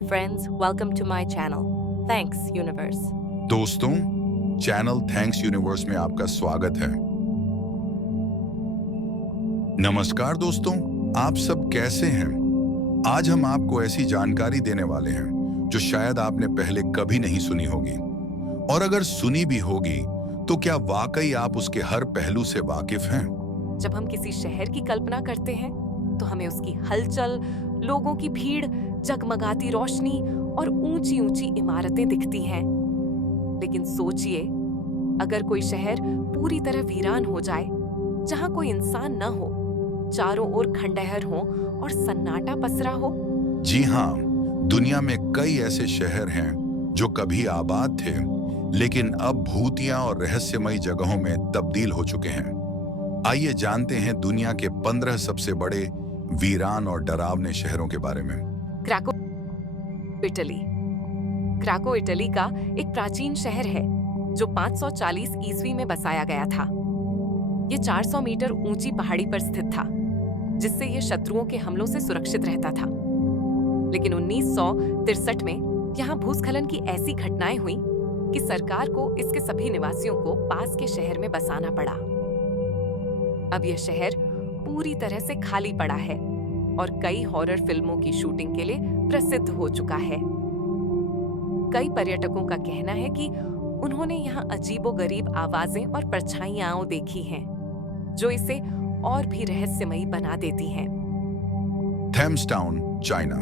Friends, welcome to my channel. Thanks, universe. दोस्तों, channel thanks universe में आपका स्वागत है। नमस्कार दोस्तों, आप सब कैसे हैं? आज हम आपको ऐसी जानकारी देने वाले हैं जो शायद आपने पहले कभी नहीं सुनी होगी, और अगर सुनी भी होगी तो क्या वाकई आप उसके हर पहलू से वाकिफ हैं? जब हम किसी शहर की कल्पना करते हैं तो हमें उसकी हलचल, लोगों की भीड़, जगमगाती रोशनी और ऊंची ऊंची इमारतें दिखती हैं। लेकिन सोचिए, अगर कोई शहर पूरी तरह वीरान हो जाए, जहां कोई इंसान न हो, चारों ओर खंडहर हो और सन्नाटा पसरा हो। जी हाँ, दुनिया में कई ऐसे शहर हैं जो कभी आबाद थे, लेकिन अब भूतिया और रहस्यमयी जगहों में तब्दील हो चुके हैं। आइए जानते हैं दुनिया के 15 सबसे बड़े वीरान और डरावने शहरों के बारे में। Krakow, Italy. क्राको इटली का एक प्राचीन शहर है जो 540 ईस्वी में बसाया गया था। ये 400 मीटर ऊंची पहाड़ी पर स्थित था, जिससे ये शत्रुओं के हमलों से सुरक्षित रहता था। लेकिन 1963 में यहाँ भूस्खलन की ऐसी घटनाएं हुई कि सरकार को इसके सभी निवासियों को पास के शहर में बसाना पड़ा। अब यह शहर पूरी तरह से खाली पड़ा है और कई हॉरर फिल्मों की शूटिंग के लिए प्रसिद्ध हो चुका है। कई पर्यटकों का कहना है कि उन्होंने यहाँ अजीबोगरीब आवाजें और परछाइयां देखी हैं, जो इसे और भी रहस्यमयी बना देती हैं। Thames town, China.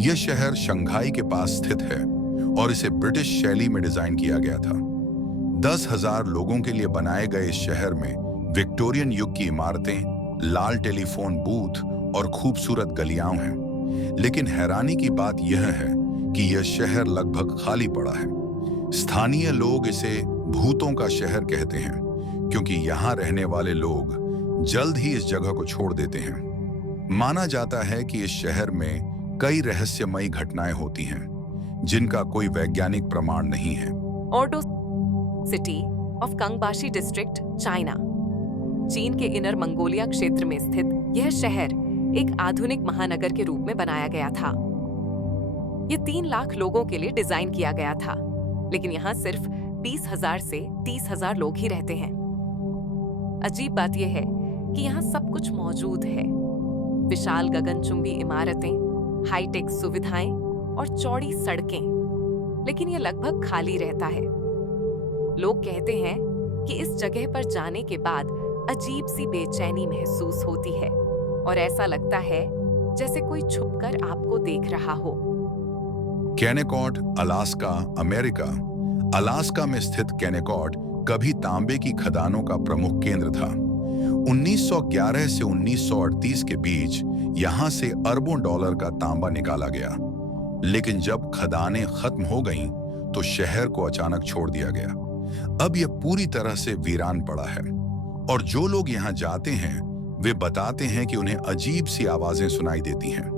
यह शहर शंघाई के पास स्थित है और इसे ब्रिटिश शैली में डिजाइन किया गया था। 10,000 लोगों के लिए बनाए गए इस शहर में विक्टोरियन युग की इमारतें, लाल टेलीफोन बूथ और खूबसूरत गलियां हैं। लेकिन हैरानी की बात यह है कि यह शहर लगभग खाली पड़ा है। स्थानीय लोग इसे भूतों का शहर कहते हैं, क्योंकि यहाँ रहने वाले लोग जल्द ही इस जगह को छोड़ देते हैं। माना जाता है कि इस शहर में कई रहस्यमयी घटनाएं होती हैं, जिनका कोई वैज्ञानिक प्रमाण नहीं है। ऑर्डो सिटी ऑफ कंगबाशी डिस्ट्रिक्ट, चाइना। चीन के इनर मंगोलिया क्षेत्र में स्थित यह शहर एक आधुनिक महानगर के रूप में बनाया गया था। यह 3 लाख लोगों के लिए डिजाइन किया गया था, लेकिन यहाँ सिर्फ 20,000 से 30,000 लोग ही रहते हैं। अजीब बात यह है कि यहाँ सब कुछ मौजूद है। विशाल गगनचुंबी इमारतें, हाईटेक सुविधाएं और चौड़ी सड़कें, लेकिन यह लगभग खाली रहता है। लोग कहते हैं कि इस जगह पर जाने के बाद अजीब सी बेचैनी महसूस होती है और ऐसा लगता है जैसे कोई छुपकर आपको देख रहा हो। केनेकॉट, अलास्का, अमेरिका। अलास्का में स्थित केनेकॉट कभी तांबे की खदानों का प्रमुख केंद्र था। 1911 से 1938 के बीच यहां से अरबों डॉलर का तांबा निकाला गया, लेकिन जब खदानें खत्म हो गईं, तो शहर को अचानक छोड़ दिया गया। अब यह पूरी तरह से वीरान पड़ा है, और जो लोग यहाँ जाते हैं वे बताते हैं कि उन्हें अजीब सी आवाजें सुनाई देती हैं।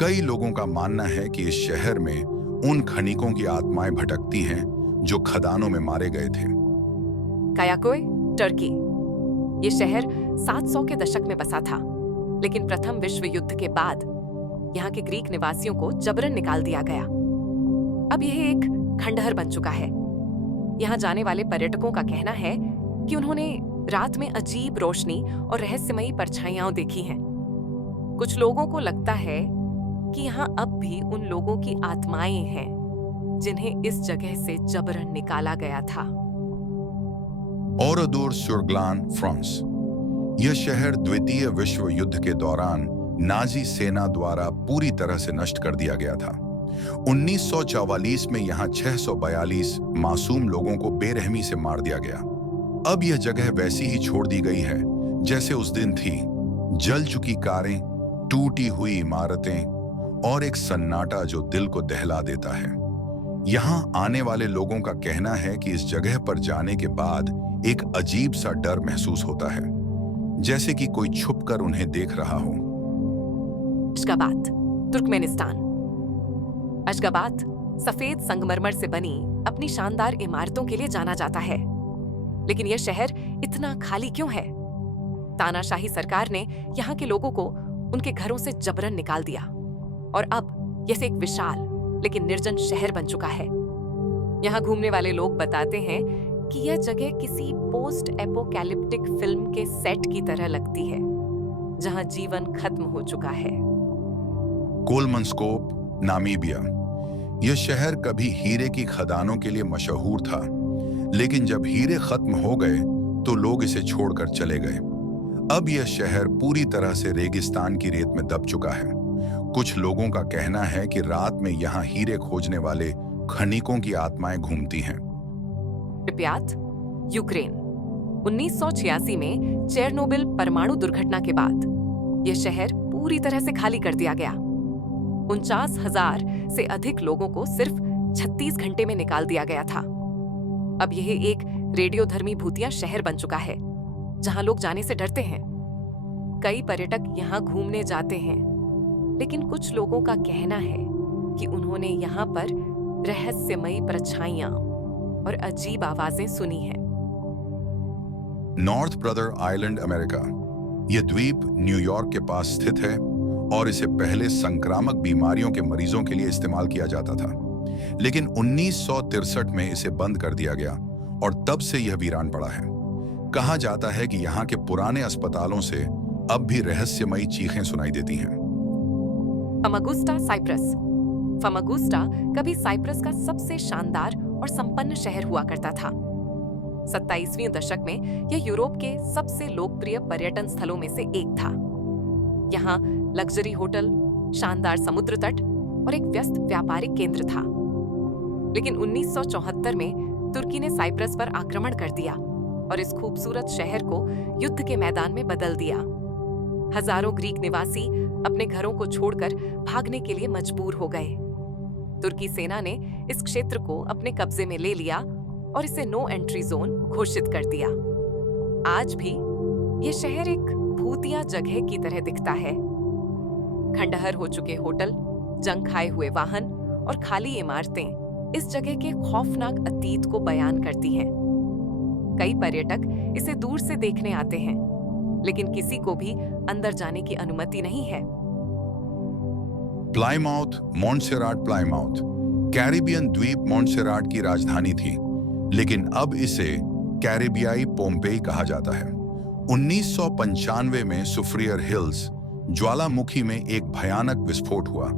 कई लोगों का मानना है कि इस शहर में उन खनिकों की आत्माएं भटकती हैं जो खदानों में मारे गए थे। कायाकोय, टर्की। ये शहर 700 के दशक में बसा था, लेकिन प्रथम विश्व युद्ध के बाद यहाँ के ग्रीक निवासियों को जबरन निकाल दिया गया। अब यह एक खंडहर बन चुका है। यहाँ जाने वाले पर्यटकों का कहना है कि उन्होंने रात में अजीब रोशनी और रहस्यमयी परछाइयां देखी हैं। कुछ लोगों को लगता है कि यहाँ अब भी उन लोगों की आत्माएं हैं जिन्हें इस जगह से जबरन निकाला गया था। ओरादोर-sur-Glane, फ्रांस। यह शहर द्वितीय विश्व युद्ध के दौरान नाजी सेना द्वारा पूरी तरह से नष्ट कर दिया गया था। 1944 में यहाँ 642 मासूम लोगों को बेरहमी से मार दिया गया। अब यह जगह वैसी ही छोड़ दी गई है जैसे उस दिन थी। जल चुकी कारें, टूटी हुई इमारतें और एक सन्नाटा जो दिल को दहला देता है। यहाँ आने वाले लोगों का कहना है कि इस जगह पर जाने के बाद एक अजीब सा डर महसूस होता है, जैसे कि कोई छुपकर उन्हें देख रहा हो। Ashgabat, Turkmenistan. अशगाबाद सफेद संगमरमर से बनी अपनी शानदार इमारतों के लिए जाना जाता है, लेकिन यह शहर इतना खाली क्यों है? तानाशाही सरकार ने यहाँ के लोगों को उनके घरों से जबरन निकाल दिया और अब यह एक विशाल लेकिन निर्जन शहर बन चुका है। यहाँ घूमने वाले लोग बताते हैं कि यह जगह किसी पोस्ट एपोकैलिप्टिक फिल्म के सेट की तरह लगती है, जहाँ जीवन खत्म हो चुका है। कोलमनस्कोप, नामीबिया। यह शहर कभी हीरे की खदानों के लिए मशहूर था, लेकिन जब हीरे खत्म हो गए तो लोग इसे छोड़कर चले गए। अब यह शहर पूरी तरह से रेगिस्तान की रेत में दब चुका है। कुछ लोगों का कहना है कि रात में यहाँ हीरे खोजने वाले खनिकों की आत्माएं घूमती हैं। प्रिप्यात, यूक्रेन। 1986 में चेरनोबिल परमाणु दुर्घटना के बाद यह शहर पूरी तरह से खाली कर दिया गया। 49,000 से अधिक लोगों को सिर्फ 36 घंटे में निकाल दिया गया था। अब यह एक रेडियोधर्मी भूतिया शहर बन चुका है, जहां लोग जाने से डरते हैं। कई पर्यटक यहां घूमने जाते हैं, लेकिन कुछ लोगों का कहना है कि उन्होंने यहां पर रहस्यमयी परछाइयां और अजीब आवाजें सुनी हैं। North brother island, America. यह द्वीप न्यूयॉर्क के पास स्थित है और इसे पहले संक्रामक बीमारियों के मरीजों के लिए इस्तेमाल किया जाता था, लेकिन 1963 में इसे बंद कर दिया गया और तब से यह वीरान पड़ा है। कहा जाता है कि यहाँ के पुराने अस्पतालों से अब भी रहस्यमयी चीखें सुनाई देती हैं। फमागुस्टा, साइप्रस। फमागुस्टा कभी साइप्रस का सबसे शानदार और संपन्न शहर हुआ करता था। 27वीं दशक में यह यूरोप के सबसे लोकप्रिय पर्यटन स्थलों में से एक था। यहाँ लग्जरी होटल, शानदार समुद्र तट और एक व्यस्त व्यापारिक केंद्र था। लेकिन 1974 में तुर्की ने साइप्रस पर आक्रमण कर दिया और इस खूबसूरत शहर को युद्ध के मैदान में बदल दिया। हजारों ग्रीक निवासी अपने घरों को छोड़कर भागने के लिए मजबूर हो गए। तुर्की सेना ने इस क्षेत्र को अपने कब्जे में ले लिया और इसे नो एंट्री जोन घोषित कर दिया। आज भी यह शहर एक भूतिया जगह की तरह दिखता है। खंडहर हो चुके होटल, जंग खाए हुए वाहन और खाली इमारतें इस जगह के खौफनाक अतीत को बयान करती हैं। कई पर्यटक इसे दूर से देखने आते हैं, लेकिन किसी को भी अंदर जाने की अनुमति नहीं है। प्लायमाउथ, मॉन्टसेराट। प्लायमाउथ कैरिबियन द्वीप मॉन्टसेराट की राजधानी थी, लेकिन अब इसे कैरिबियाई पोम्पेई कहा जाता है। 1995 में सुफ्रियर हिल्स ज्वालामुखी में एक भयानक विस्फोट हुआ,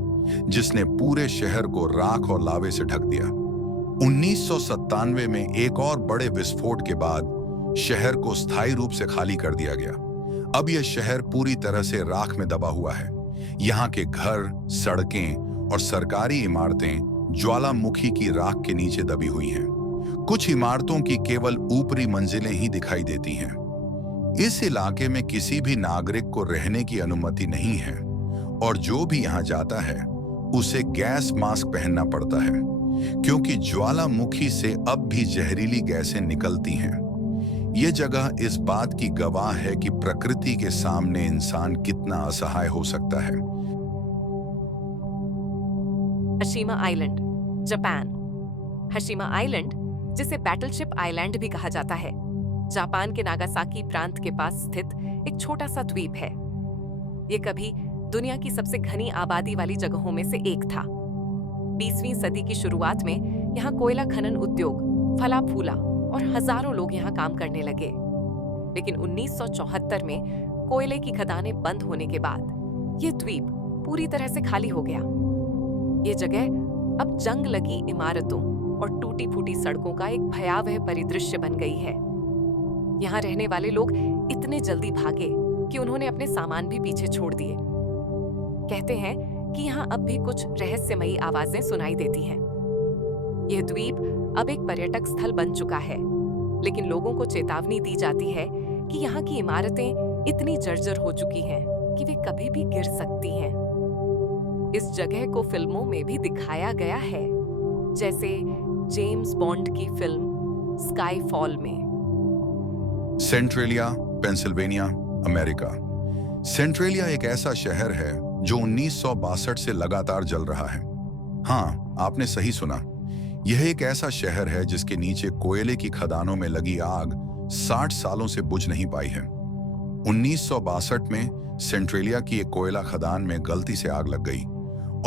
जिसने पूरे शहर को राख और लावे से ढक दिया। 1997 में एक और बड़े विस्फोट के बाद शहर को स्थायी रूप से खाली कर दिया गया। अब यह शहर पूरी तरह से राख में दबा हुआ है। यहाँ के घर, सड़कें और सरकारी इमारतें ज्वालामुखी की राख के नीचे दबी हुई हैं। कुछ इमारतों की केवल ऊपरी मंजिलें ही दिखाई देती हैं। इस इलाके में किसी भी नागरिक को रहने की अनुमति नहीं है और जो भी यहाँ जाता है उसे गैस मास्क पहनना पड़ता है, क्योंकि ज्वालामुखी से अब भी जहरीली गैसें निकलती हैं। ये जगह इस बात की गवाह है कि प्रकृति के सामने इंसान कितना असहाय हो सकता है। हशीमा आइलैंड, जापान। हशीमा आइलैंड, जिसे बैटलशिप आइलैंड भी कहा जाता है, जापान के नागासाकी प्रांत के पास स्थित एक छोटा सा द्वीप है। ये कभी दुनिया की सबसे घनी आबादी वाली जगहों में से एक था। 20वीं सदी की शुरुआत में यहाँ कोयला खनन उद्योग फला फूला और हजारों लोग यहाँ काम करने लगे। लेकिन 1974 में कोयले की खदानें बंद होने के बाद ये द्वीप पूरी तरह से खाली हो गया। ये जगह अब जंग लगी इमारतों और टूटी फूटी सड़कों का एक भयावह परिदृश्य बन गई है। यहाँ रहने वाले लोग इतने जल्दी भागे कि उन्होंने अपने सामान भी पीछे छोड़ दिए। कहते हैं कि यहाँ अब भी कुछ रहस्यमयी आवाजें सुनाई देती हैं। यह द्वीप अब एक पर्यटक स्थल बन चुका है, लेकिन लोगों को चेतावनी दी जाती है कि यहाँ की इमारतें इतनी जर्जर हो चुकी हैं कि वे कभी भी गिर सकती हैं। इस जगह को फिल्मों में भी दिखाया गया है, जैसे जेम्स बॉन्ड की फिल्म स्काईफॉल में। Centralia, Pennsylvania, America. सेंट्रेलिया एक ऐसा शहर है जो 1962 से लगातार जल रहा है। हाँ, आपने सही सुना। यह एक ऐसा शहर है जिसके नीचे कोयले की खदानों में लगी आग 60 सालों से बुझ नहीं पाई है। 1962 में सेंट्रेलिया की एक कोयला खदान में गलती से आग लग गई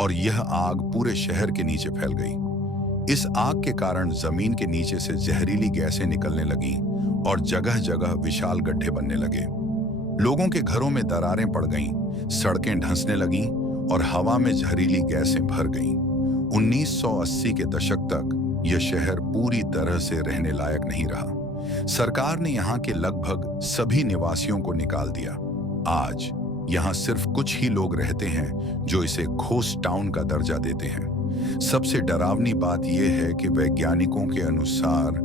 और यह आग पूरे शहर के नीचे फैल गई। इस आग के कारण जमीन के नीचे से जहरीली गैसें निकलने लगीं और जगह जगह विशाल गड्ढे बनने लगे। लोगों के घरों में दरारें पड़ गईं, सड़कें धंसने लगीं और हवा में जहरीली गैसें भर गईं। 1980 के दशक तक यह शहर पूरी तरह से रहने लायक नहीं रहा। सरकार ने यहाँ के लगभग सभी निवासियों को निकाल दिया। आज यहाँ सिर्फ कुछ ही लोग रहते हैं जो इसे घोस्ट टाउन का दर्जा देते हैं। सबसे डरावनी बात यह है कि वैज्ञानिकों के अनुसार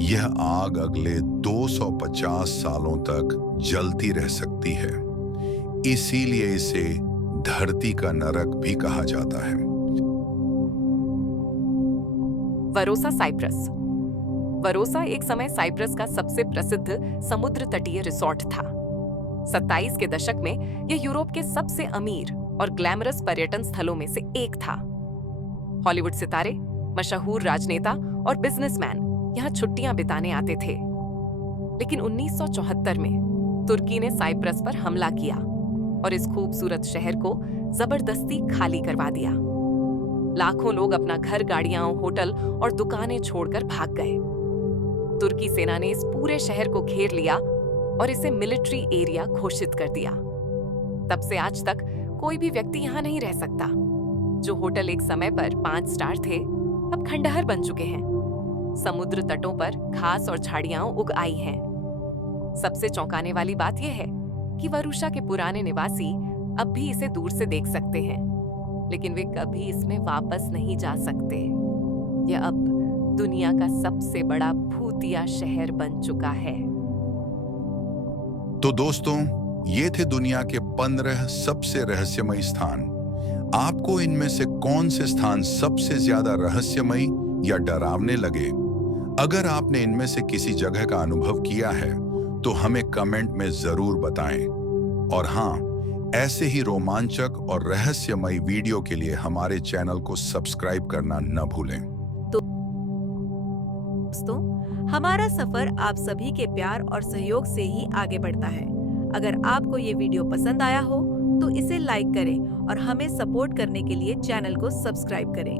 यह आग अगले 250 सालों तक जलती रह सकती है। इसीलिए इसे धरती का नरक भी कहा जाता है। वरोसा साइप्रस। वरोसा एक समय साइप्रस का सबसे प्रसिद्ध समुद्र तटीय रिसोर्ट था। 27 के दशक में यह यूरोप के सबसे अमीर और ग्लैमरस पर्यटन स्थलों में से एक था। हॉलीवुड सितारे, मशहूर राजनेता और बिजनेसमैन यहाँ छुट्टियां बिताने आते थे। लेकिन 1974 में तुर्की ने साइप्रस पर हमला किया और इस खूबसूरत शहर को जबरदस्ती खाली करवा दिया। लाखों लोग अपना घर, गाड़ियां, होटल और दुकानें छोड़कर भाग गए। तुर्की सेना ने इस पूरे शहर को घेर लिया और इसे मिलिट्री एरिया घोषित कर दिया। तब से आज तक कोई भी व्यक्ति यहाँ नहीं रह सकता। जो होटल एक समय पर 5 स्टार थे, अब खंडहर बन चुके हैं। समुद्र तटों पर घास और झाड़ियां उग आई हैं। सबसे चौंकाने वाली बात यह है कि वरुशा के पुराने निवासी अब भी इसे दूर से देख सकते हैं, लेकिन वे कभी इसमें वापस नहीं जा सकते। यह अब दुनिया का सबसे बड़ा भूतिया शहर बन चुका है। तो दोस्तों, ये थे दुनिया के 15 सबसे रहस्यमयी स्थान। आपको इनमें से कौन से स्थान सबसे ज्यादा रहस्यमयी या डरावने लगे? अगर आपने इनमें से किसी जगह का अनुभव किया है तो हमें कमेंट में जरूर बताएं। और हाँ, ऐसे ही रोमांचक और रहस्यमयी वीडियो के लिए हमारे चैनल को सब्सक्राइब करना न भूलें। दोस्तों, हमारा सफर आप सभी के प्यार और सहयोग से ही आगे बढ़ता है। अगर आपको ये वीडियो पसंद आया हो तो इसे लाइक करें और हमें सपोर्ट करने के लिए चैनल को सब्सक्राइब करें।